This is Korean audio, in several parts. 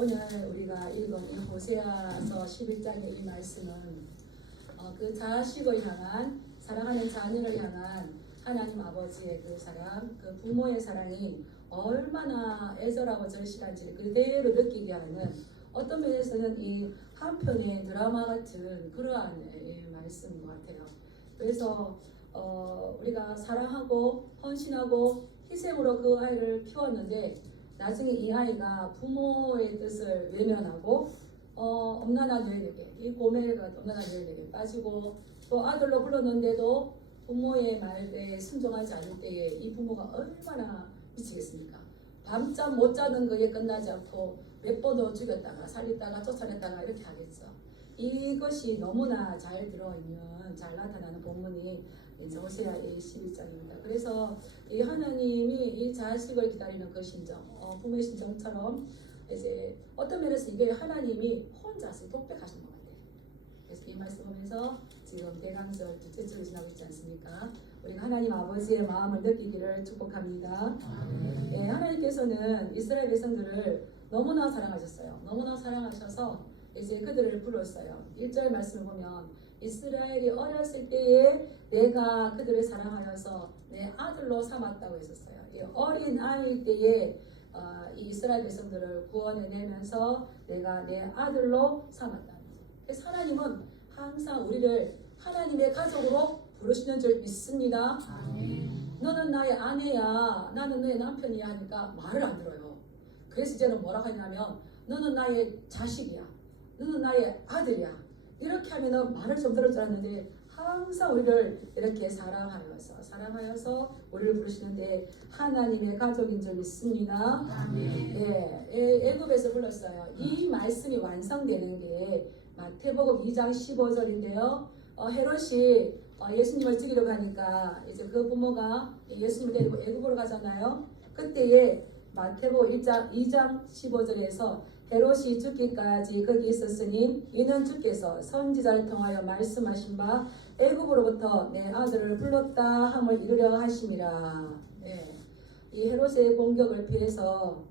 오늘 우리가 읽은 이 호세아서 11장의 이 말씀은 그 자식을 향한, 사랑하는 자녀를 향한 하나님 아버지의 그 사랑, 그 부모의 사랑이 얼마나 애절하고 절실한지를 그대로 느끼게 하는, 어떤 면에서는 이 한편의 드라마 같은 그러한 말씀인 것 같아요. 그래서 우리가 사랑하고 헌신하고 희생으로 그 아이를 키웠는데, 나중에 이 아이가 부모의 뜻을 외면하고 엄난한 여인에게, 이 고멜과 엄난한 여인에게 빠지고, 또 아들로 불렀는데도 부모의 말에 순종하지 않을 때에 이 부모가 얼마나 미치겠습니까? 밤잠 못 자는 거에 끝나지 않고 몇 번도 죽였다가 살리다가 쫓아냈다가 이렇게 하겠죠. 이것이 너무나 잘 들어있는, 잘 나타나는 본문이 이제 호세아의 11장입니다. 그래서 이 하나님이 이 자식을 기다리는 그 심정, 부모의 심정처럼 이제 어떤 면에서 이게 하나님이 혼자서 독백하신 것 같아요. 그래서 이 말씀 보면서 지금 대강절 둘째 주를 지나고 있지 않습니까? 우리가 하나님 아버지의 마음을 느끼기를 축복합니다. 예, 하나님께서는 이스라엘 백성들을 너무나 사랑하셨어요. 너무나 사랑하셔서 이제 그들을 불렀어요. 1절 말씀을 보면 이스라엘이 어렸을 때에 내가 그들을 사랑하여서 내 아들로 삼았다고 했었어요. 어린 아이일 때에 이 이스라엘 백성들을 구원해내면서 내가 내 아들로 삼았다. 그래서 하나님은 항상 우리를 하나님의 가족으로 부르시는 줄 믿습니다. 너는 나의 아내야, 나는 너의 남편이야 하니까 말을 안 들어요. 그래서 이제는 뭐라고 하냐면 너는 나의 자식이야, 너는 나의 아들이야, 이렇게 하면은 말을 좀 들을 줄 알았는데 항상 우리를 이렇게 사랑하여서 우리를 부르시는데 하나님의 가족인 줄 믿습니다. 애굽에서 불렀어요. 이 말씀이 완성되는 게 마태복음 2장 15절인데요. 헤롯이 예수님을 죽이려고 하니까 이제 그 부모가 예수님을 데리고 애굽으로 가잖아요. 그때에 마태복음 2장 15절에서 헤롯이 죽기까지 거기 있었으니 이는 주께서 선지자를 통하여 말씀하신 바 애굽으로부터 내 아들을 불렀다 함을 이루려 하심이라. 이 헤롯의 공격을 피해서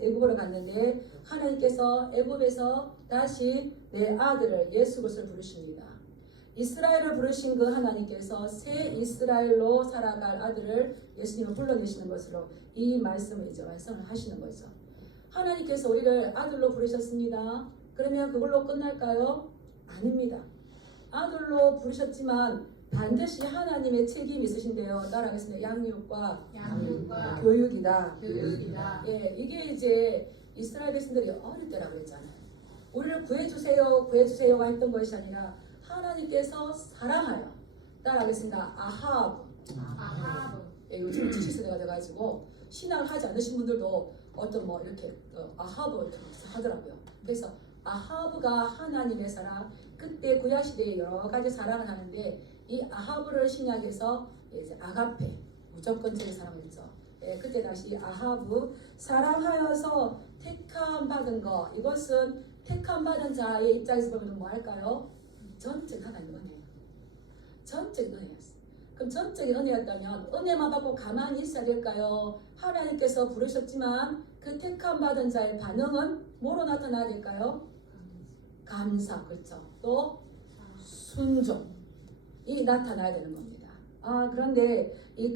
애굽으로 갔는데 하나님께서 애굽에서 다시 내 아들을 예수 그리스도를 부르십니다. 이스라엘을 부르신 그 하나님께서 새 이스라엘로 살아갈 아들을 예수님을 불러내시는 것으로 이 말씀을 이제 완성을 하시는 거죠. 하나님께서 우리를 아들로 부르셨습니다. 그러면 그걸로 끝날까요? 아닙니다. 아들로 부르셨지만 반드시 하나님의 책임이 있으신데요. 따라하겠습니다. 양육과 교육이다. 예, 이게 이제 이스라엘 백성들이 어릴 때라고 했잖아요. 우리를 구해주세요가 했던 것이 아니라 하나님께서 사랑하여, 따라하겠습니다. 아하브. 예, 요즘 지식세대가 돼가지고 신앙을 하지 않으신 분들도 어떤 뭐 이렇게 아하브 하더라고요. 그래서 아하브가 하나님의 사랑, 그때 구약 시대에 여러 가지 사랑을 하는데 이 아하브를 신약에서 이제 아가페, 무조건적인 사랑을 했죠. 예, 그때 다시 아하브 사랑하여서 택함 받은 거, 이것은 택함 받은 자의 입장에서 보면 뭐 할까요? 전적 하나님의 은혜예요. 전적인 은혜였어요. 그럼 전적인 은혜였다면 은혜만 받고 가만히 있어야 될까요? 하나님께서 부르셨지만 그 택함 받은 자의 반응은 뭐로 나타나야 될까요? 감사, 그렇죠. 또 순종이 나타나야 되는 겁니다. 그런데 이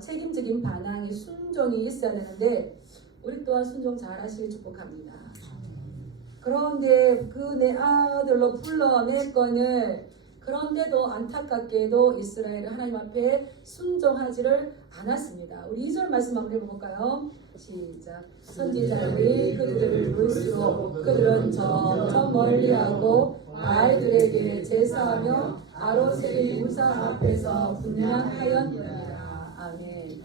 책임적인 반항이 순종이 있어야 되는데 우리 또한 순종 잘 하시길 축복합니다. 그런데 그 내 아들로 불러냈거늘, 그런데도 안타깝게도 이스라엘은 하나님 앞에 순종하지를 않았습니다. 우리 2절 말씀 한번 읽어볼까요? 시작. 선지자들이 그들을 부를수록 그들은 점점 멀리하고 아이들에게 제사하며 아론의 우상 앞에서 분향하였느니라. 아멘.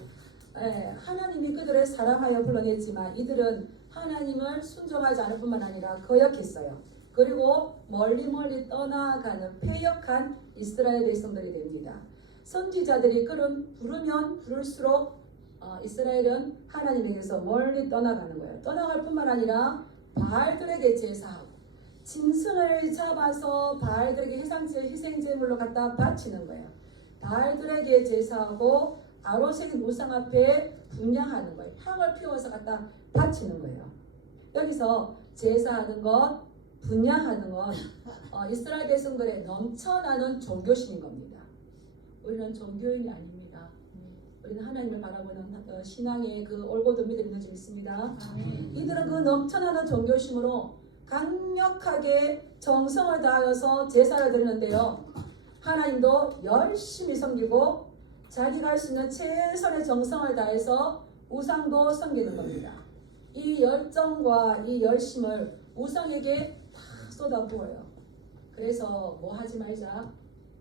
하나님이 그들을 사랑하여 불러냈지만 이들은 하나님을 순종하지 않을 뿐만 아니라 거역했어요. 그리고 멀리 떠나가는 패역한 이스라엘 백성들이 됩니다. 선지자들이 부르면 부를수록 이스라엘은 하나님에게서 멀리 떠나가는 거예요. 떠나갈 뿐만 아니라 바알들에게 제사하고 짐승을 잡아서 바알들에게 희생제물로 갖다 바치는 거예요. 바알들에게 제사하고 아론의 우상 앞에 분향하는 거예요. 향을 피워서 갖다 바치는 거예요. 여기서 제사하는 것, 분향하는 것, 이스라엘 백성들의 넘쳐나는 종교심인 겁니다. 우리는 종교인이 아닙니다. 우리는 하나님을 바라보는 신앙의 그 올곧은 믿음이 있는 줄 믿습니다. 이들은 그 넘쳐나는 종교심으로 강력하게 정성을 다하여서 제사를 드리는데요. 하나님도 열심히 섬기고 자기가 할 수 있는 최선의 정성을 다해서 우상도 섬기는 겁니다. 이 열정과 이 열심을 우상에게 다 쏟아부어요. 그래서 뭐 하지 말자.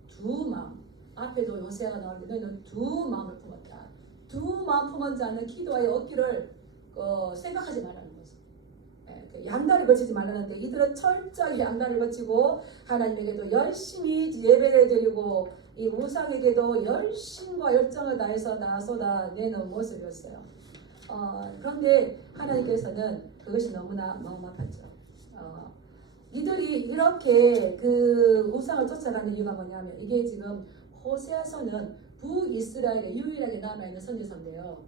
두 마음. 앞에도 요새가 나오는데 너희는 두 마음을 품었다. 두 마음 품은 자는 기도하여 얻기를 생각하지 말라는 거죠. 양다리 거치지 말라는데 이들은 철저히 양다리를 거치고 하나님에게도 열심히 예배를 드리고 이 우상에게도 열심과 열정을 다해서 다 쏟아내는 모습이었어요. 그런데 하나님께서는 그것이 너무나 마음 아팠죠. 이들이 이렇게 그 우상을 쫓아가는 이유가 뭐냐면 이게 지금 호세아서는 북이스라엘에 유일하게 남아있는 선지서인데요.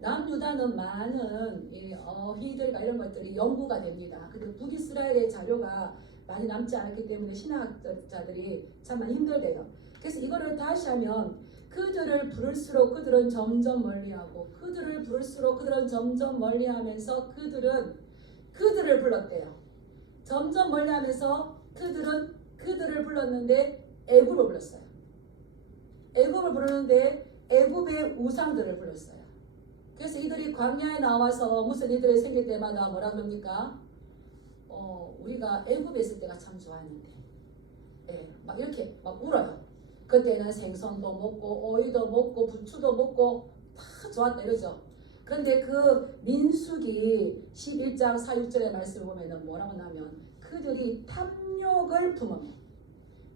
남유다는 많은 어휘들과 이런 것들이 연구가 됩니다. 근데 북이스라엘의 자료가 많이 남지 않았기 때문에 신학자들이 참 많이 힘들대요. 그래서 이거를 다시 하면 그들을 부를수록 그들은 점점 멀리하고 그들을 부를수록 그들은 점점 멀리하면서 그들을 불렀대요. 점점 멀리하면서 그들을 불렀는데 애굽을 불렀어요. 애굽을 부르는데 애굽의 우상들을 불렀어요. 그래서 이들이 광야에 나와서 무슨 일들이 생길 때마다 뭐라 그럽니까? 우리가 애굽에 있을 때가 참 좋았는데, 막 이렇게 막 울어요. 그때는 생선도 먹고 오이도 먹고 부추도 먹고 다 좋았다 이러죠. 그런데 그 민수기 11장 4, 6절의 말씀을 보면 뭐라고 나면 그들이 탐욕을 품으면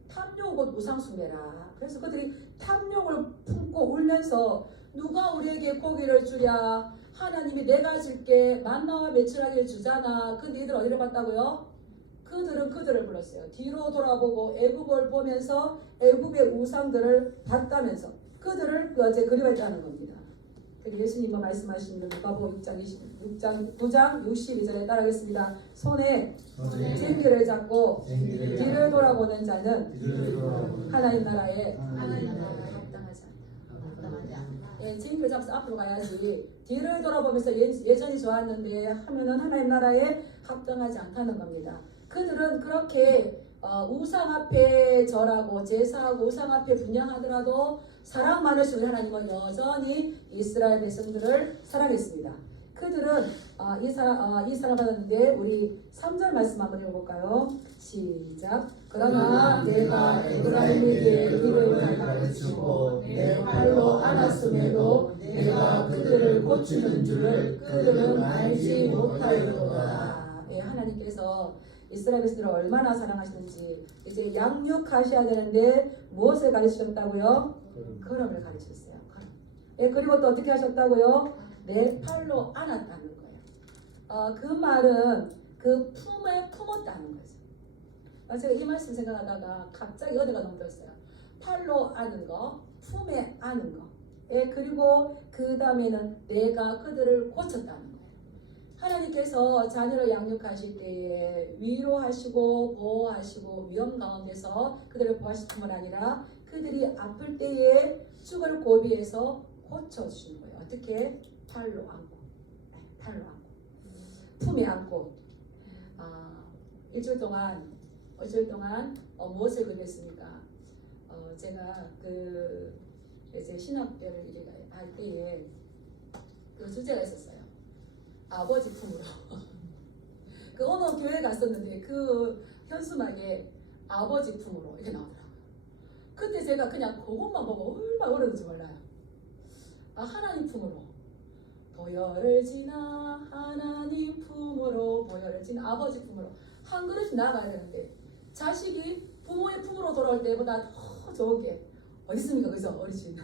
탐욕 곧 우상숭배라. 그래서 그들이 탐욕을 품고 울면서 누가 우리에게 고기를 주랴. 하나님이 내가 줄게 만나와 메추라기를 주잖아. 근데 이들 어디를 봤다고요? 그들은 그들을 불렀어요. 뒤로 돌아보고 애굽을 보면서 애굽의 우상들을 봤다면서 그들을 그리워했다는 겁니다. 예수님은 말씀하신 누가복음 9장 62절에 따라하겠습니다. 손에 쟁기를 잡고 뒤를 돌아보는 자는 하나님 나라에 합당하지 않다. 쟁기를 잡아서 앞으로 가야지 뒤를 돌아보면서 예전이 좋았는데 하면은 하나님 나라에 합당하지 않다는 겁니다. 그들은 그렇게 우상 앞에 절하고 제사하고 우상 앞에 분향하더라도 사랑 많으신 하나님은 여전히 이스라엘 백성들을 사랑했습니다. 그들은 이 사랑 받았는데 우리 3절 말씀 한번 읽어볼까요? 시작. 그러나 내가 에브라임에게 길을 가르치고 내 팔로 안았음에도 내가 그들을 고치는 줄을 그들은 알지 못하였도다. 하나님께서 이스라엘 백성들을 얼마나 사랑하시는지 이제 양육하셔야 되는데 무엇을 가르치셨다고요? 걸음을 가르쳤어요. 걸음. 그리고 또 어떻게 하셨다고요? 내 팔로 안았다는 거예요. 그 말은 그 품에 품었다는 거죠. 제가 이 말씀 생각하다가 갑자기 어디가 너무 들었어요. 팔로 안은 거, 품에 안은 거. 그리고 그 다음에는 내가 그들을 고쳤다는 거예요. 하나님께서 자녀를 양육하실 때에 위로하시고 보호하시고 위험 가운데서 그들을 보호하실 뿐만 아니라 그들이 아플 때에 죽을 고비에서 고쳐주시는 거예요. 어떻게? 팔로 안고, 팔로 안고, 품에 안고. 일주일 동안 무엇을 그렸습니까? 제가 이제 신학교를 할 때에 그 주제가 있었어요. 아버지 품으로. 그 어느 교회 갔었는데 그 현수막에 아버지 품으로 이렇게 나오더라고요. 그때 제가 그냥 그것만 보고 얼마나 어려운지 몰라요. 하나님 품으로. 보혈을 지나 하나님 품으로 보혈을 지나 아버지 품으로 한 그릇 나아가야 되는데 자식이 부모의 품으로 돌아올 때보다 더 좋은 게 어디 있습니까? 그죠? 어르신.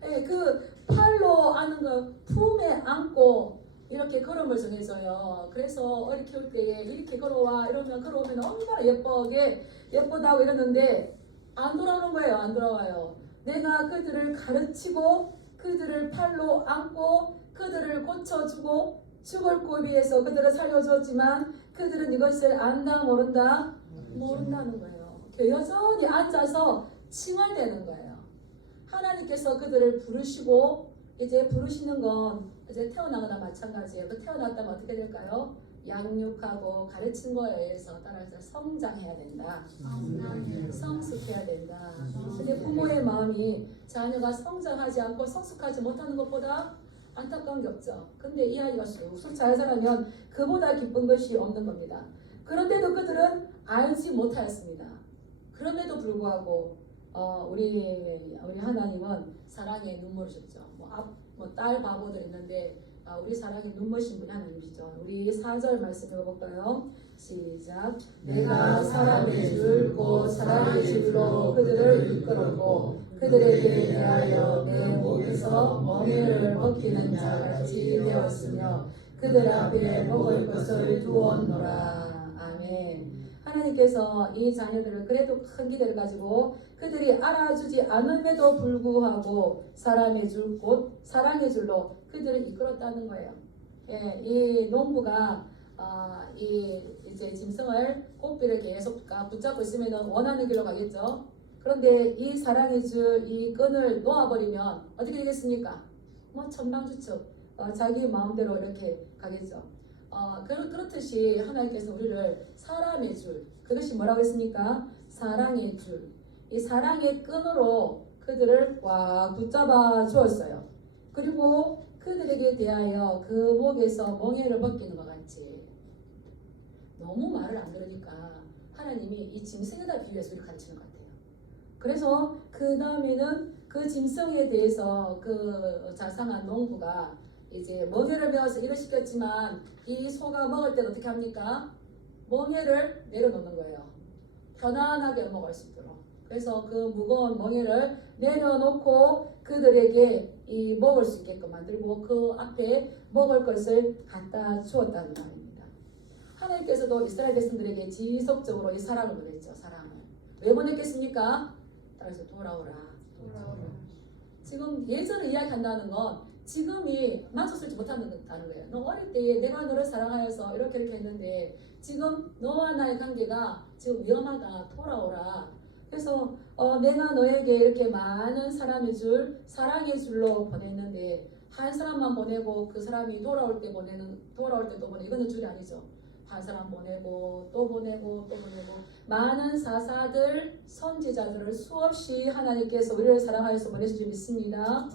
그 팔로 안는 거 품에 안고 이렇게 걸음을 정해줘요. 그래서 어리 키울 때에 이렇게 걸어와 이러면 걸어오면 얼마나 예쁘다고 이러는데 안 돌아오는 거예요. 안 돌아와요. 내가 그들을 가르치고 그들을 팔로 안고 그들을 고쳐주고 죽을 고비에서 그들을 살려주었지만 그들은 이것을 안다 모른다 모른다는 거예요. 여전히 앉아서 칭얼대는 거예요. 하나님께서 그들을 부르시고 이제 부르시는 건 이제 태어나거나 마찬가지예요. 그 태어났다면 어떻게 될까요? 양육하고 가르친 거에 의해서 따라서 성장해야 된다. 성숙해야 된다. 근데 부모의 마음이 자녀가 성장하지 않고 성숙하지 못하는 것보다 안타까운 게 없죠. 근데 이 아이가 쑥쑥 잘 자라면 그보다 기쁜 것이 없는 겁니다. 그런데도 그들은 알지 못하였습니다. 그럼에도 불구하고 우리 하나님은 사랑의 눈물을 줬죠. 딸 바보들 있는데 우리 사랑의 눈머신 분이 하나님이시죠. 우리 4절 말씀 읽어볼까요? 시작. 내가 사람의 줄 곧 사랑의 줄로 그들을 이끌었고 그들에게 대하여 내 목에서 멍에를 벗기는 자같이 되었으며 그들 앞에 먹을 것을 두었노라. 아멘. 하나님께서 이 자녀들을 그래도 큰 기대를 가지고 그들이 알아주지 않음에도 불구하고 사람의 줄 곧 사랑의 줄로 그들을 이끌었다는 거예요. 예, 이 농부가 이제 짐승을 꽃비를 계속 붙잡고 있으면 원하는 길로 가겠죠. 그런데 이 사랑의 줄 이 끈을 놓아버리면 어떻게 되겠습니까? 천방지축 자기 마음대로 이렇게 가겠죠. 그렇듯이 하나님께서 우리를 사람의 줄, 그것이 뭐라고 했습니까? 사랑의 줄, 이 사랑의 끈으로 그들을 꽉 붙잡아 주었어요. 그리고 그들에게 대하여 그 목에서 멍에를 벗기는 것 같이. 너무 말을 안 들으니까 하나님이 이 짐승에다 비유해서 우리를 가르치는 것 같아요. 그래서 그 다음에는 그 짐승에 대해서 그 자상한 농부가 이제 멍에를 베어서 일을 시켰지만 이 소가 먹을 때는 어떻게 합니까? 멍에를 내려놓는 거예요. 편안하게 먹을 수 있도록. 그래서 그 무거운 멍에를 내려놓고 그들에게 이 먹을 수 있게끔 만들고 그 앞에 먹을 것을 갖다 주었다는 말입니다. 하나님께서도 이스라엘 백성들에게 지속적으로 이 사랑을 보냈죠. 사랑을. 왜 보냈겠습니까? 따라서 돌아오라. 지금 예전을 이야기한다는 건 지금이 만족스럽지 못한다는 거예요. 너 어릴 때에 내가 너를 사랑하여서 이렇게 했는데 지금 너와 나의 관계가 지금 위험하다. 돌아오라. 그래서 내가 너에게 이렇게 많은 사랑의 줄로 보냈는데 한 사람만 보내고 그 사람이 돌아올 때 또 보내는 이거는 줄이 아니죠. 한 사람 보내고 또 보내고 많은 사사들 선지자들을 수없이 하나님께서 우리를 사랑하여서 보내신 줄 믿습니다.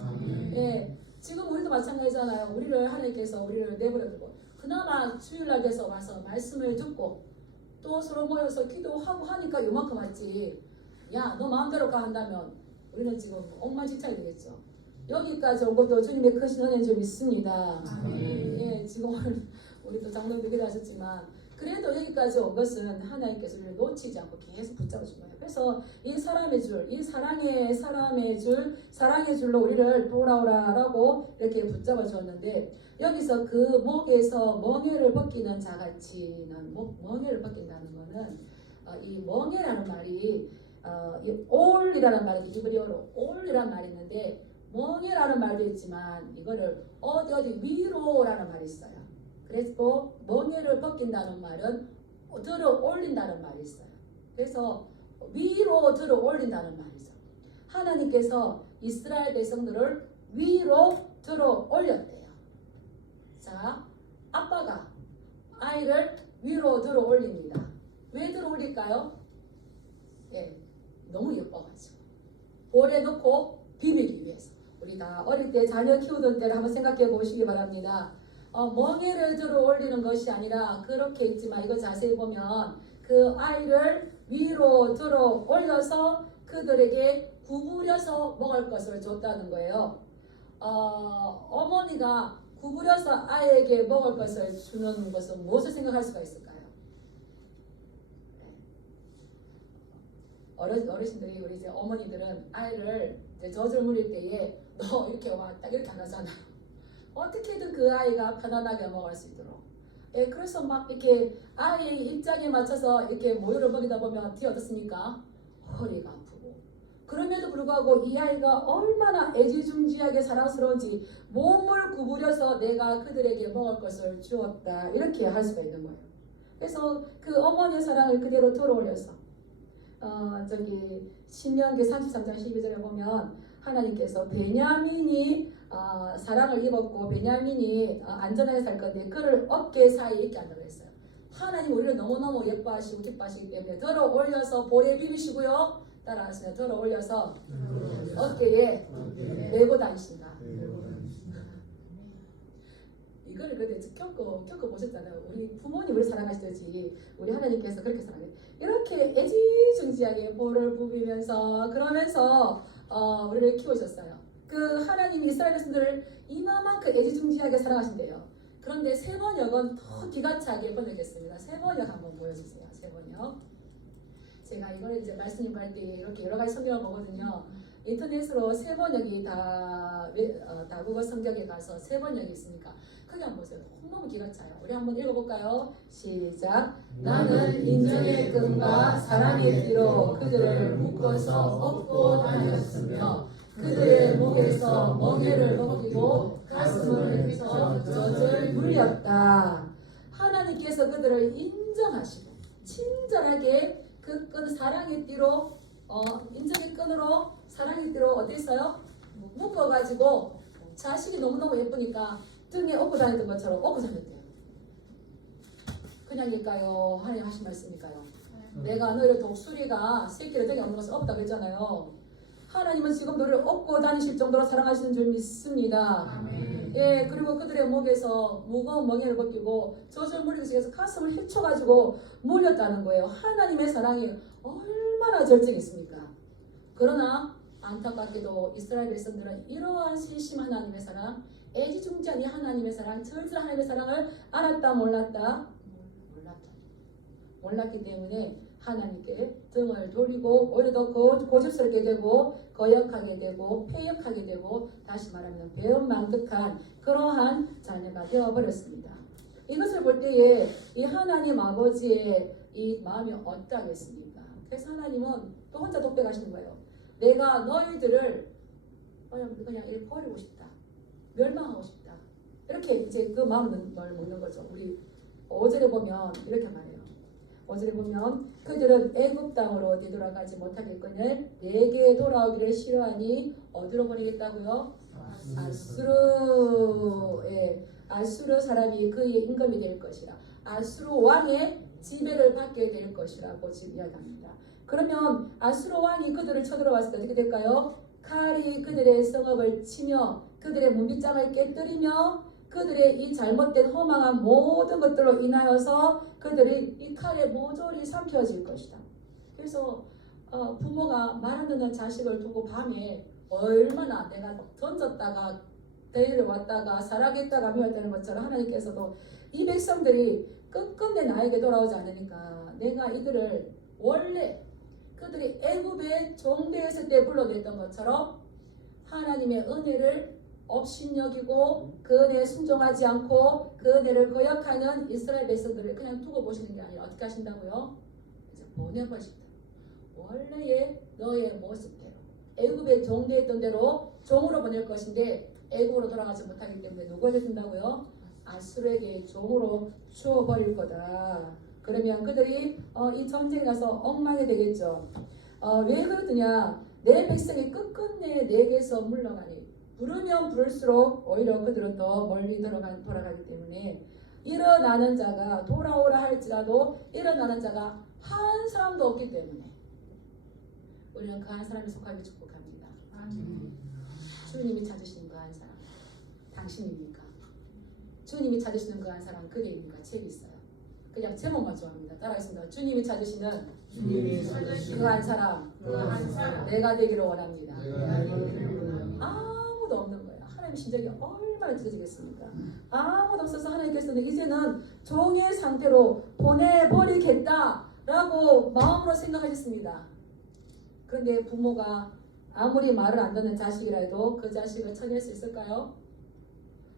예, 지금 우리도 마찬가지잖아요. 하나님께서 우리를 내버려두고 그나마 주일날 돼서 와서 말씀을 듣고 또 서로 모여서 기도하고 하니까 요만큼 왔지. 야, 너 마음대로 가 한다면 우리는 지금 엉망진창이 되겠죠. 여기까지 온 것도 주님의 크신 은혜인 줄 믿습니다. 예, 지금 우리도 장로님도 기도하셨지만 그래도 여기까지 온 것은 하나님께서 우리를 놓치지 않고 계속 붙잡아 준 거예요. 그래서 이 사람의 줄, 이 사랑의 줄로 우리를 돌아오라라고 이렇게 붙잡아 주었는데 여기서 그 목에서 멍에를 벗기는 자같이는 멍에를 벗긴다는 거는 이 멍에라는 말이 이 올이라는 말이 히브리어로 올이라는 말이 있는데 멍에라는 말도 있지만 이거를 어디 위로라는 말이 있어요. 그래서 멍에를 벗긴다는 말은 들어 올린다는 말이 있어요. 그래서 위로 들어 올린다는 말이죠. 하나님께서 이스라엘 백성들을 위로 들어 올렸대요. 자, 아빠가 아이를 위로 들어 올립니다. 왜 들어 올릴까요? 예, 너무 예뻐가지고 볼에 넣고 비비기 위해서. 우리 다 어릴 때 자녀 키우던 때를 한번 생각해 보시기 바랍니다. 멍에를 들어 올리는 것이 아니라 그렇게 있지만 이거 자세히 보면 그 아이를 위로 들어 올려서 그들에게 구부려서 먹을 것을 줬다는 거예요. 어머니가 구부려서 아이에게 먹을 것을 주는 것은 무엇을 생각할 수가 있을까요? 어르신들이 우리 이제 어머니들은 아이를 이제 젖을 물릴 때에 너 이렇게 왔다 이렇게 안 하잖아요. 어떻게든 그 아이가 편안하게 먹을 수 있도록. 예, 그래서 막 이렇게 아이 입장에 맞춰서 이렇게 모유를 먹이다 보면 뒤에 어떻습니까? 허리가 아프고 그럼에도 불구하고 이 아이가 얼마나 애지중지하게 사랑스러운지 몸을 구부려서 내가 그들에게 먹을 것을 주었다. 이렇게 할 수가 있는 거예요. 그래서 그 어머니의 사랑을 그대로 들어올려서 신명기 33장 12절에 보면 하나님께서 베냐민이 사랑을 입었고 베냐민이 안전하게 살 건데 그를 어깨 사이에 있게 한다고 했어요. 하나님 우리를 너무너무 예뻐하시고 기뻐하시기 때문에 들어 올려서 볼에 비비시고요. 따라하시면 들어 올려서 어깨에 메고 다니신다. 이거를 근데 겪어보셨잖아요. 우리 부모님 우리 사랑하시듯이 우리 하나님께서 그렇게 사랑해요. 이렇게 애지중지하게 볼을 부비면서 그러면서 우리를 키우셨어요. 그 하나님이 이스라엘 백성들을 이만큼 애지중지하게 사랑하신대요. 그런데 세 번역은 더 기가 차게 번역했습니다. 세 번역 한번 보여주세요. 세 번역. 제가 이거를 이제 말씀 인도할 때 이렇게 여러 가지 성경을 보거든요. 인터넷으로 세 번역이 다국어 성경에 가서 세 번역이 있으니까 크게 한번 보세요. 너무 기가 차요. 우리 한번 읽어볼까요? 시작. 나는 인정의 끈과 사랑의 띠로 그들을 묶어서 업고 다녔으며 그들의 목에서 멍에를 벗기고 가슴을 휘서 젖을 물렸다. 하나님께서 그들을 인정하시고 친절하게 그 끈 사랑의 띠로 인정의 끈으로 사랑의 띠로 어땠어요? 묶어가지고 자식이 너무너무 예쁘니까 등에 업고 다녔던 것처럼 업고 다녔대요. 그냥일까요? 하나님 하신 말씀일까요? 내가 너희를 독수리가 새끼를 등에 업는 것을 업다고 했잖아요. 하나님은 지금 너를 업고 다니실 정도로 사랑하시는 줄 믿습니다. 아멘. 예, 그리고 그들의 목에서 무거운 멍에를 벗기고 젖을 물리듯이 해서 가슴을 헤쳐가지고 물렸다는 거예요. 하나님의 사랑이 얼마나 절정했습니까? 그러나 안타깝게도 이스라엘 백성들은 이러한 세심 하나님의 사랑, 애지중지한 이 하나님의 사랑, 절실한 하나님의 사랑을 알았다 몰랐다? 몰랐기 때문에 하나님께 등을 돌리고 오히려 더 고집스럽게 되고 거역하게 되고 폐역하게 되고 다시 말하면 배은망덕한 그러한 자녀가 되어버렸습니다. 이것을 볼 때에 이 하나님 아버지의 이 마음이 어떠하겠습니까? 그래서 하나님은 또 혼자 독백하시는 거예요. 내가 너희들을 그냥 버리고 싶다. 멸망하고 싶다. 이렇게 이제 그 마음을 먹는 거죠. 우리 5절에 보면 이렇게 말해요. 5절에 보면 그들은 애굽 땅으로 되돌아가지 못하겠거늘 내게 돌아오기를 싫어하니 어디로 보내겠다고요? 아수르. 아수르 사람이 그의 임금이 될 것이라. 아수르 왕의 지배를 받게 될 것이라고 지금 이야기합니다. 그러면 아수르 왕이 그들을 쳐들어왔을 때 어떻게 될까요? 칼이 그들의 성읍을 치며 그들의 문빗장을 깨뜨리며 그들의 이 잘못된 허망한 모든 것들로 인하여서 그들이 이 칼에 모조리 삼켜질 것이다. 그래서 부모가 말 안 듣는 자식을 두고 밤에 얼마나 내가 던졌다가 데려왔다가 사랑했다가 미웠다는 것처럼 하나님께서도 이 백성들이 끝끝내 나에게 돌아오지 않으니까 내가 이들을 원래 그들이 애굽의 종되었을 때 불러냈던 것처럼 하나님의 은혜를 업신여기고 그 은혜에 순종하지 않고 그 은혜를 거역하는 이스라엘 백성들을 그냥 두고 보시는 게 아니라 어떻게 하신다고요? 이제 보내버리신다. 원래의 너의 모습대로 애굽의 종되었던 대로 종으로 보낼 것인데 애굽으로 돌아가지 못하기 때문에 누구에게 준다고요? 아수르에게 종으로 주어버릴 거다. 그러면 그들이 이 전쟁에 가서 엉망이 되겠죠. 왜 그러느냐? 내 백성이 끝끝내 내게서 물러가니 부르면 부를수록 오히려 그들은 더 멀리 돌아가기 때문에 일어나는 자가 돌아오라 할지라도 일어나는 자가 한 사람도 없기 때문에 우리는 그 한 사람에 속하기 축복합니다. 주님이 찾으시는 그 한 사람 당신입니까? 주님이 찾으시는 그 한 사람 그대입니까? 책이 있어요. 그냥 제목만 좋아합니다. 따라하겠습니다. 주님이 찾으시는 그 한 사람 내가 되기를 원합니다. 아무도 없는 거예요. 하나님의 심정이 얼마나 찢어지겠습니까? 아무도 없어서 하나님께서는 이제는 종의 상태로 보내버리겠다라고 마음으로 생각하셨습니다. 그런데 부모가 아무리 말을 안 듣는 자식이라도 그 자식을 쳐낼 수 있을까요?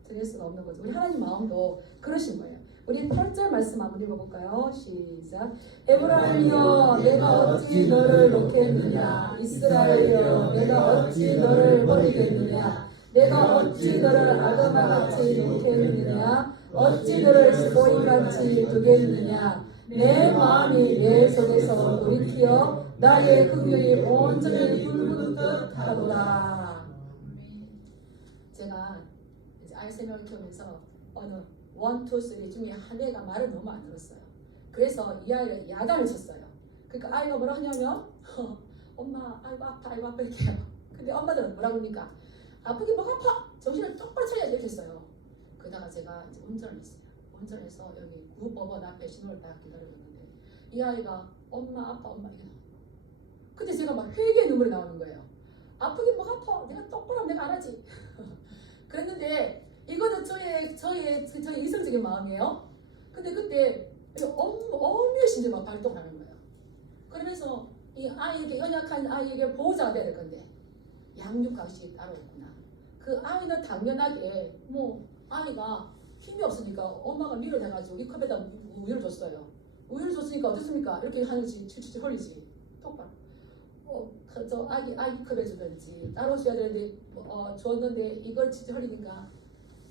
쳐낼 수가 없는 거죠. 우리 하나님 마음도 그러신 거예요. 우리 8절 말씀 한번 읽어볼까요? 시작. 에브라임이여 내가 어찌 너를 놓겠느냐. 이스라엘이여 내가 어찌 너를 버리겠느냐. 내가 어찌 너를 아드마같이 놓겠느냐. 어찌 너를 스보임같이 두겠느냐. 내 마음이 내 속에서 돌이키어 나의 긍휼이 온전히 불붙듯 하도다. 제가 이제 아이 3명을 키우면서 어느 1, 2, 3 중에 한 애가 말을 너무 안 들었어요. 그래서 이 아이를 야단을 쳤어요. 그러니까 아이가 뭐라 하냐면 엄마 아이고 아파 아이고 아파 이렇게 해요. 근데 엄마들은 뭐라 그럽니까? 아프긴 뭐가 아파? 정신을 똑바로 차려야 이렇게 했어요. 그러다가 제가 이제 운전을 했어요. 운전해서 여기 구법원 앞에 신호를 딱 기다려줬는데 이 아이가 엄마 아빠 엄마 이게 나와요. 근데 제가 막 회개의 눈물이 나오는 거예요. 아프긴 뭐가 아파? 내가 똑바로 하면 내가 안 하지. 그랬는데 이거는 저의 이성적인 마음이에요. 근데 그때 엄밀신이 막 발동하는 거예요. 그러면서 이 아이에게 연약한 아이에게 보호자가 돼야 될 건데 양육강식이 따로 있구나. 그 아이는 당연하게 뭐 아이가 힘이 없으니까 엄마가 밀어내가지고 이 컵에다 우유를 줬어요. 우유를 줬으니까 어떻습니까? 이렇게 하는지 칠칠 흘리지 똑바로. 저 아기 컵에 주든지 따로 줘야 되는데 줬는데 이걸 칠칠 흘리니까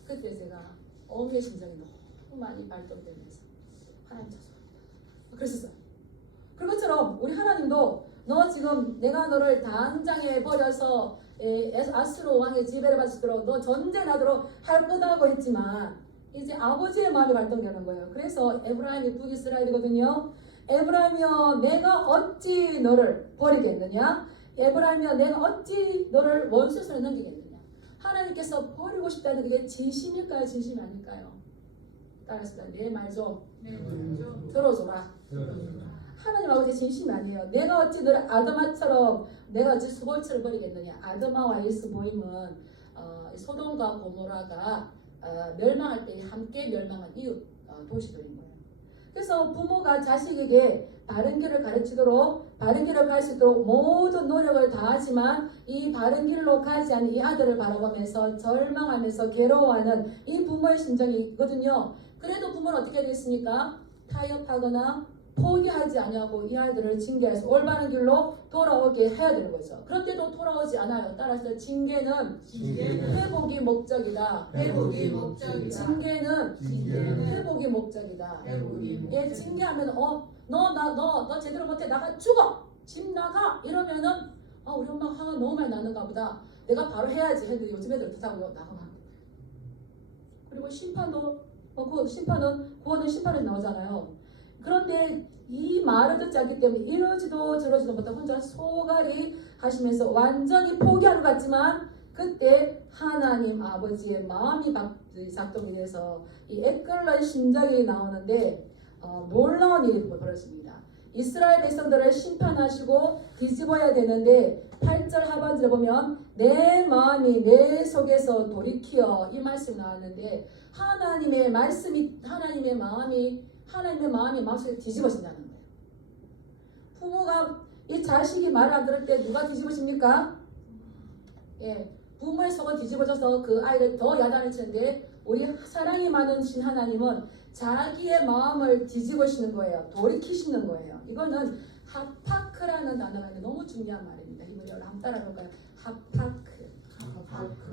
그때 제가 어미의 심정이 너무 많이 발동되면서 하나님 죄송합니다. 그랬었어요. 그런 것처럼 우리 하나님도 너 지금 내가 너를 당장에 버려서 아수르 왕의 지배를 받도록 너 전쟁하도록 할 거다고 했지만 이제 아버지의 마음이 발동되는 거예요. 그래서 에브라임이 북이스라엘이거든요. 에브라임이여 내가 어찌 너를 버리겠느냐. 에브라임이여 내가 어찌 너를 원수의 손에 넘기겠느냐. 하나님께서 버리고 싶다는 그게 진심일까요? 진심이 아닐까요? 따라서 내 말 좀 들어줘라. 하나님 아버지 진심이 아니에요. 내가 어찌 너를 아드마처럼 내가 어찌 스볼처럼 버리겠느냐. 아드마와 이 스보임은 소돔과 고모라가 멸망할 때 함께 멸망한 이웃 도시들인 거예요. 그래서 부모가 자식에게 바른 길을 가르치도록 바른 길을 갈 수 있도록 모든 노력을 다하지만 이 바른 길로 가지 않은 이 아들을 바라보면서 절망하면서 괴로워하는 이 부모의 심정이 있거든요. 그래도 부모는 어떻게 되겠습니까? 타협하거나 포기하지 아니하고 이 아이들을 징계해서 올바른 길로 돌아오게 해야 되는 거죠. 그런데도 돌아오지 않아요. 따라서 징계는 회복이 목적이다. 회복이 목적이다. 징계는 회복이 목적이다. 예, 징계하면 너 제대로 못해 나가 죽어 집 나가 이러면은 우리 엄마 화가 너무 많이 나는가 보다. 내가 바로 해야지 했는데 요즘 애들 어떡하고 나가면 안 돼. 그리고 심판도 구원은 심판에 나오잖아요. 그런데 이 말을 듣지 않기 때문에 이러지도 저러지도 못하고 혼자 소갈이 하시면서 완전히 포기하는 것 같지만 그때 하나님 아버지의 마음이 작동이 돼서 이 애끓는 심장이 나오는데 놀라운 일이 벌어집니다. 이스라엘 백성들을 심판하시고 뒤집어야 되는데 8절 하반절에 보면 내 마음이 내 속에서 돌이키어 이 말씀이 나왔는데 하나님의 마음이 마음속에 뒤집어진다는 거예요. 부모가 이 자식이 말을 안 들을 때 누가 뒤집어집니까? 예, 부모의 속은 뒤집어져서 그 아이를 더 야단을 치는데 우리 사랑이 많으신 하나님은 자기의 마음을 뒤집으시는 거예요. 돌이키시는 거예요. 이거는 하파크라는 단어가 있는데 너무 중요한 말입니다. 히브리어로 한번 따라볼까요? 하파크.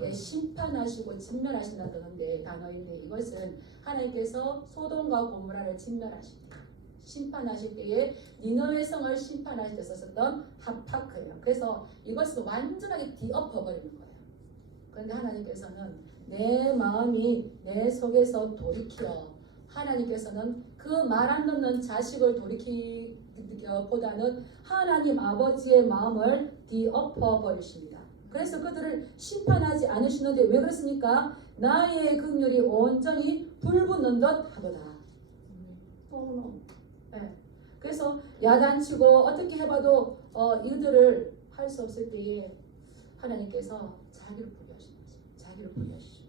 예, 심판하시고 진멸하신다는 단어인데 이것은 하나님께서 소돔과 고모라를 심판하실 때에 니느웨 성을 심판하실 때 썼던 하파크예요. 그래서 이것을 완전하게 뒤엎어버리는 거예요. 그런데 하나님께서는 내 마음이 내 속에서 돌이켜 하나님께서는 그 말 안 듣는 자식을 돌이키기보다는 하나님 아버지의 마음을 뒤엎어버리십니다. 그래서 그들을 심판하지 않으시는데 왜 그렇습니까? 나의 긍휼이 온전히 불붙는 듯 하도다. 네. 그래서 야단치고 어떻게 해봐도 이들을 할 수 없을 때에 하나님께서 자기를 포기하시는 거죠. 자기를 포기하시죠.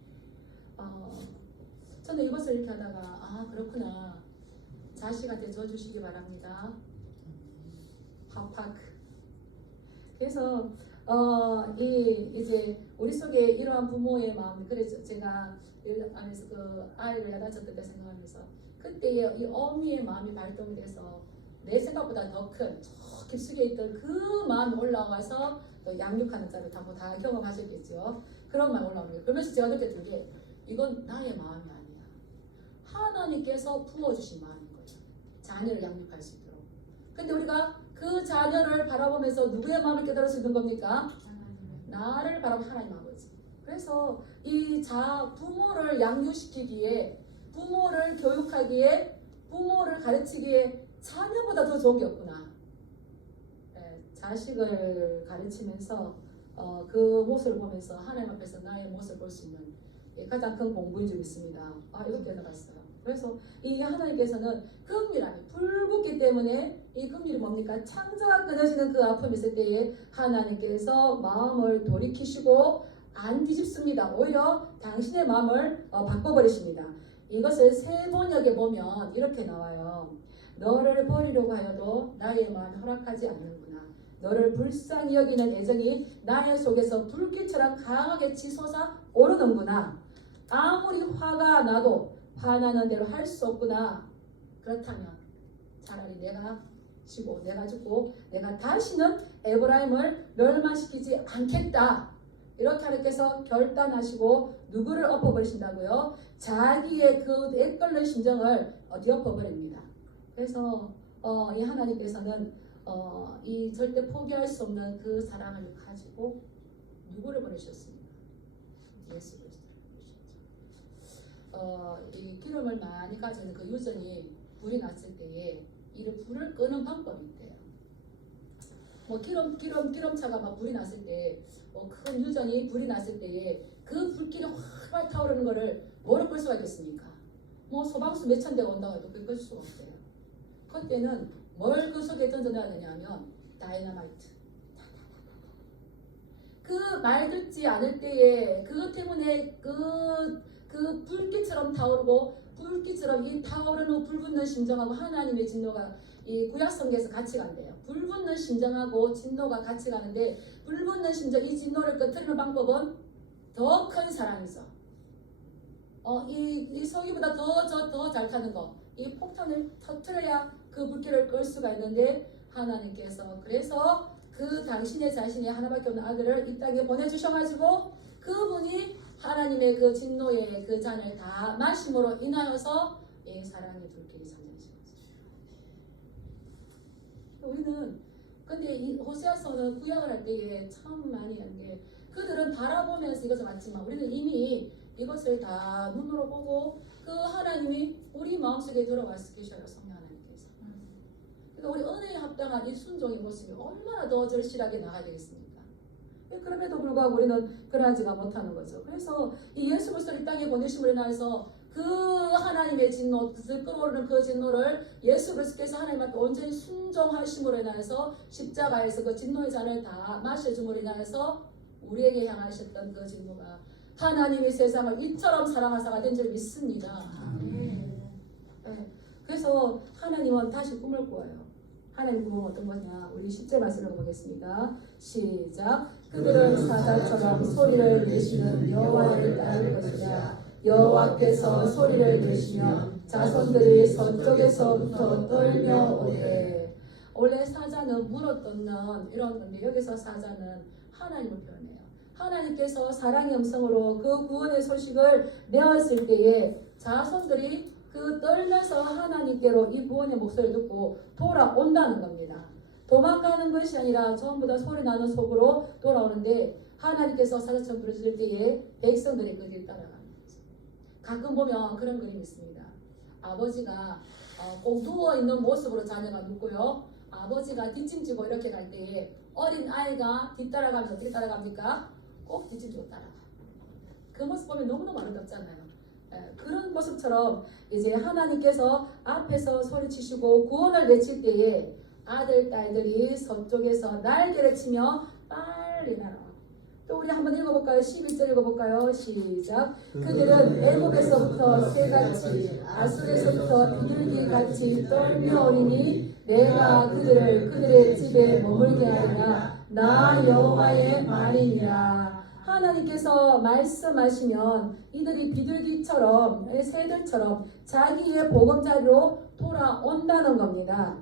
저는 이것을 이렇게 하다가 그렇구나. 자식한테 줘주시기 바랍니다. 하파크. 그래서 이제 우리 속에 이러한 부모의 마음, 그래서 제가 안에서 그 아이를 야단쳤던 때 생각하면서 그때의 이 어미의 마음이 발동이 돼서 내 생각보다 더 큰 깊숙이 있던 그 마음이 올라와서 또 양육하는 자를 다 경험하셨겠죠. 그런 마음이 올라오는 거예요. 그러면서 제가 느꼈던 게 이건 나의 마음이 아니야. 하나님께서 부어주신 마음인 거예요. 자녀를 양육할 수 있도록. 근데 우리가 그 자녀를 바라보면서 누구의 마음을 깨달을 수 있는 겁니까? 나를 바라보는 하나님 아버지. 그래서 이 부모를 양육시키기에, 부모를 교육하기에, 부모를 가르치기에 자녀보다 더 좋은 게 없구나. 자식을 가르치면서 그 모습을 보면서 하나님 앞에서 나의 모습을 볼 수 있는 가장 큰 공부인 줄 믿습니다. 이렇게 깨달았어요. 그래서 이 하나님께서는 긍휼함이 불붙기 때문에 이 긍휼이 뭡니까? 창자가 끊어지는 그 아픔이 있을 때에 하나님께서 마음을 돌이키시고 안 뒤집습니다. 오히려 당신의 마음을 바꿔버리십니다. 이것을 세 번역에 보면 이렇게 나와요. 너를 버리려고 하여도 나의 마음이 허락하지 않는구나. 너를 불쌍히 여기는 애정이 나의 속에서 불길처럼 강하게 치솟아 오르는구나. 아무리 화가 나도 화나는 대로 할 수 없구나. 그렇다면 차라리 내가 지고 내가 죽고 내가 다시는 에브라임을 멸망시키지 않겠다. 이렇게 하나님께서 결단하시고 누구를 엎어버리신다고요? 자기의 그 애끓는 심정을 엎어버립니다. 그래서 이 하나님께서는 이 절대 포기할 수 없는 그 사랑을 가지고 누구를 보내셨습니까? 예수 그리스도를 보내셨죠. 이 기름을 많이 가지고 있는 그 유전이 불이 났을 때에 이 불을 끄는 방법이 있대요. 기름차가 막 불이 났을 때, 큰 유전이 불이 났을 때에 그 불길이 활활 타오르는 거를 뭐로 끌 수가 있겠습니까? 소방수 몇천 대가 온다고 해도 그걸 끌 수가 없어요. 그때는 뭘 그 속에 던져놔야 되냐면 다이너마이트. 그 말 듣지 않을 때에 그것 때문에 그 불길처럼 타오르고 불길처럼 이 타오르는 불붙는 심정하고 하나님의 진노가 이 구약성경에서 같이 간대요. 불붙는 심정하고 진노가 같이 가는데 불붙는 심정 이 진노를 끄트리는 방법은 더 큰 사랑이죠. 이 서기보다 더 잘 타는 거. 이 폭탄을 터뜨려야 그 불길을 끌 수가 있는데 하나님께서 그래서 그 당신의 자신의 하나밖에 없는 아들을 이 땅에 보내주셔가지고 그분이 하나님의 그 진노의 그 잔을 다 마심으로 인하여서 이 사랑의 불길이 잠잠해진 거죠. 우리는 근데 이 호세아서는 구약을 할 때에 참 많이 한 게 그들은 바라보면서 이것을 봤지만 우리는 이미 이것을 다 눈으로 보고 그 하나님이 우리 마음속에 들어와서 계셔요. 성령 하나님께서. 그러니까 우리 은혜에 합당한 이 순종의 모습이 얼마나 더 절실하게 나가야 되겠습니까? 그럼에도 불구하고 우리는 그러하지가 못하는 거죠. 그래서 이 예수 그리스도를 이 땅에 보내심으로 인해서 그 하나님의 진노, 끓어오르는 그 진노를 예수 그리스도께서 하나님한테 온전히 순종하심으로 인해서 십자가에서 그 진노의 잔을 다 마셔줌으로 인해서 우리에게 향하셨던 그 진노가 하나님이 세상을 이처럼 사랑하사가 된 줄 믿습니다. 네. 그래서 하나님은 다시 꿈을 꾸어요. 하나님 꿈은 어떤 거냐? 우리 10절 말씀을 보겠습니다. 시작. 그들은 사자처럼 소리를 내시는 여호와를 따를 것이라. 여호와께서 소리를 내시며 자손들이 서쪽에서부터 떨며 오되. 원래 사자는 물어뜯는 이런 건데 여기서 사자는 하나님을 표현해요. 하나님께서 사랑의 음성으로 그 구원의 소식을 내었을 때에 자손들이 그 떨면서 하나님께로 이 구원의 목소리를 듣고 돌아온다는 겁니다. 도망가는 것이 아니라 전부 다 소리 나는 속으로 돌아오는데 하나님께서 사자처럼 부르실 때에 백성들이 그 길 따라가는 거죠. 가끔 보면 그런 그림이 있습니다. 아버지가 꼭 누워있는 모습으로 자녀가 눕고요. 아버지가 뒷짐지고 이렇게 갈 때에 어린 아이가 뒤따라가면서 어떻게 따라갑니까? 꼭 뒷짐지고 따라가. 그 모습 보면 너무너무 아름답잖아요. 그런 모습처럼 이제 하나님께서 앞에서 소리치시고 구원을 외칠 때에 아들, 딸들이 서쪽에서 날개를 치며 빨리 날아와. 또 우리 한번 읽어볼까요? 11절 읽어볼까요? 시작. 그들은 애국에서부터 새같이 아술에서부터 비둘기같이 떨며 오리니 내가 그들을 그들의 집에 머물게 하리라. 나 여호와의 말이니라. 하나님께서 말씀하시면 이들이 비둘기처럼 새들처럼 자기의 보금자리로 돌아온다는 겁니다.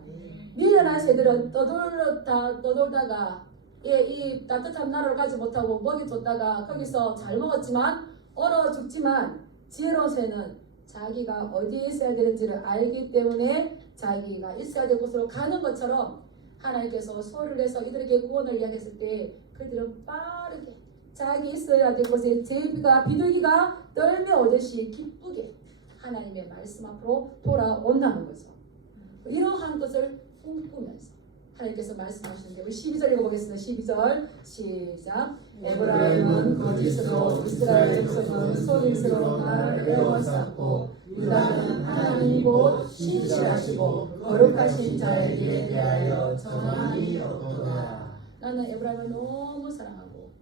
미련한 새들은 떠돌다가 이 따뜻한 나라를 가지 못하고 먹이 줬다가 거기서 잘 먹었지만 얼어 죽지만 지혜로운 새는 자기가 어디에 있어야 되는지를 알기 때문에 자기가 있어야 될 곳으로 가는 것처럼 하나님께서 소리를 내서 이들에게 구원을 이야기했을 때 그들은 빠르게 자기 있어야 될 곳에 비둘기가 떨며 오듯이 기쁘게 하나님의 말씀 앞으로 돌아온다는 거죠. 이러한 것을 꿈꾸면서 하나님께서 말씀하시는 게 우리 12절 읽어보겠습니다. 12절 시작. 에브라임은 거짓으로 이스라엘 족속은 속임수로 나를 애워쌌고 유다는 하나님 곧 신실하시고 거룩하신 자에게 대하여 정함이 없도다. 나는 에브라임을 너무 사랑하고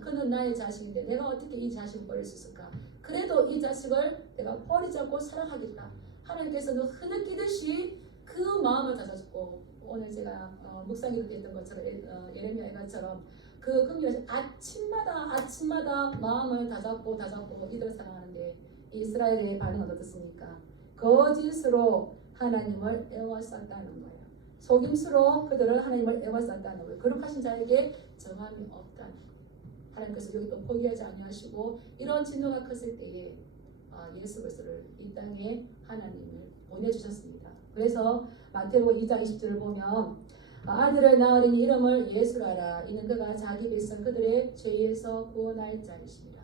그는 나의 자식인데 내가 어떻게 이 자식을 버릴 수 있을까? 그래도 이 자식을 내가 버리지 않고 사랑하겠다. 하나님께서는 흐느끼듯이 그 마음을 다잡고 오늘 제가 묵상이 됐던 것처럼 예레미야 애가처럼 그 금요일 아침마다 마음을 다잡고 이들을 사랑하는데 이스라엘의 반응은 어떻습니까? 거짓으로 하나님을 애워쌌다는 거예요. 속임수로 그들은 하나님을 애워쌌다는 거예요. 거룩하신 자에게 정함이 없다는 거예요. 하나님께서 여기도 포기하지 아니하시고 이런 진노가 컸을 때에 예수 그리스도를 이 땅에 하나님을 보내주셨습니다. 그래서 마태복음 2장 20절을 보면 아들을 낳으리니 이름을 예수라 하라. 이는 그가 자기 백성 그들의 죄에서 구원할 자이십니다.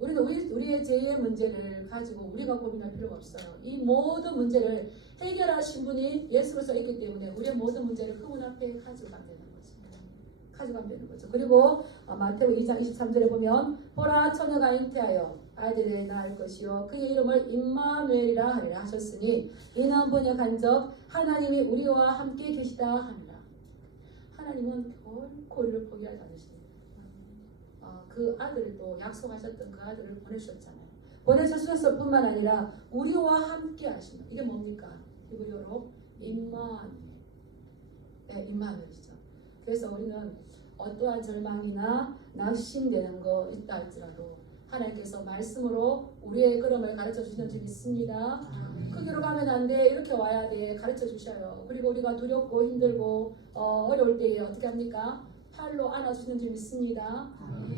우리는 우리의 죄의 문제를 가지고 우리가 고민할 필요가 없어요. 이 모든 문제를 해결하신 분이 예수로서 있기 때문에 우리의 모든 문제를 그분 앞에 가져가면 되는 거죠. 그리고 마태복음 2장 23절에 보면 보라 처녀가 잉태하여 아들을 낳을 것이요 그의 이름을 임마누엘이라 하리라 하셨으니 이는 번역한적 하나님이 우리와 함께 계시다 하니라. 하나님은 결코 우리를 포기하지 않으십니다. 그 아들을 또 약속하셨던 그 아들을 보내주셨잖아요. 보내주셨을 뿐만 아니라 우리와 함께 하신다. 이게 뭡니까? 히브리어로 임마누엘이죠. 그래서 우리는 어떠한 절망이나 낙심되는 거 있다 할지라도 하나님께서 말씀으로 우리의 걸음을 가르쳐 주시는 줄 믿습니다. 그 길로 가면 안 돼. 이렇게 와야 돼. 가르쳐 주셔요. 그리고 우리가 두렵고 힘들고 어려울 때에 어떻게 합니까? 팔로 안아주시는 줄 믿습니다.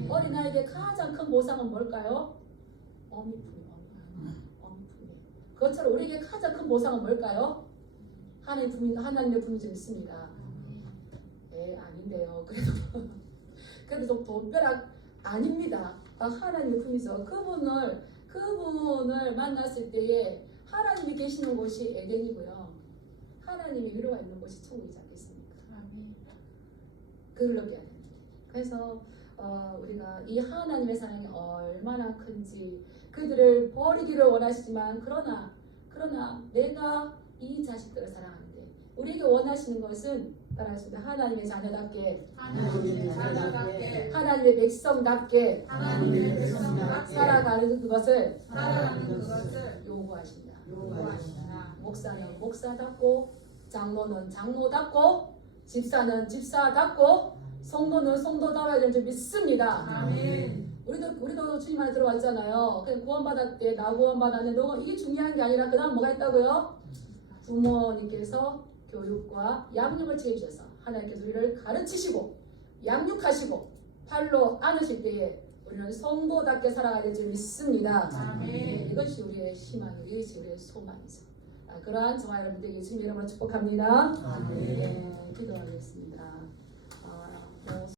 어린아이에게 가장 큰 보상은 뭘까요? 어미품이. 그것처럼 우리에게 가장 큰 보상은 뭘까요? 하나님의 품인 줄 믿습니다. 아닌데요. 그래도 좀 돈벼락 아닙니다. 하나님의 품이죠. 그분을 만났을 때에 하나님이 계시는 곳이 에덴이고요. 하나님이 위로가 있는 곳이 천국이지 않겠습니까? 그걸 느껴야 됩니다. 그래서 우리가 이 하나님의 사랑이 얼마나 큰지 그들을 버리기를 원하시지만 그러나 내가 이 자식들을 사랑하는데 우리에게 원하시는 것은 따라하십니다. 하나님의 자녀답게 하나님의 백성답게 살아가는 그것을 요구하신다. 목사는 목사답고 장로는 장로답고 집사는 집사답고 성도는 성도다워야 될 줄 믿습니다. 아멘. 우리도 주님 안에 들어왔잖아요. 그냥 구원받았대. 나 구원받았는데 이게 중요한 게 아니라 그 다음 뭐가 있다고요? 부모님께서 교육과 양육을 책임져서 하나님께서 우리를 가르치시고 양육하시고 팔로 안으실 때에 우리는 성도답게 살아가야 될 줄 믿습니다. 아멘. 이것이 우리의 희망이고 이것이 우리의 소망이죠. 그러한 저와 여러분들 예수님 이름으로 축복합니다. 아멘. 기도하겠습니다.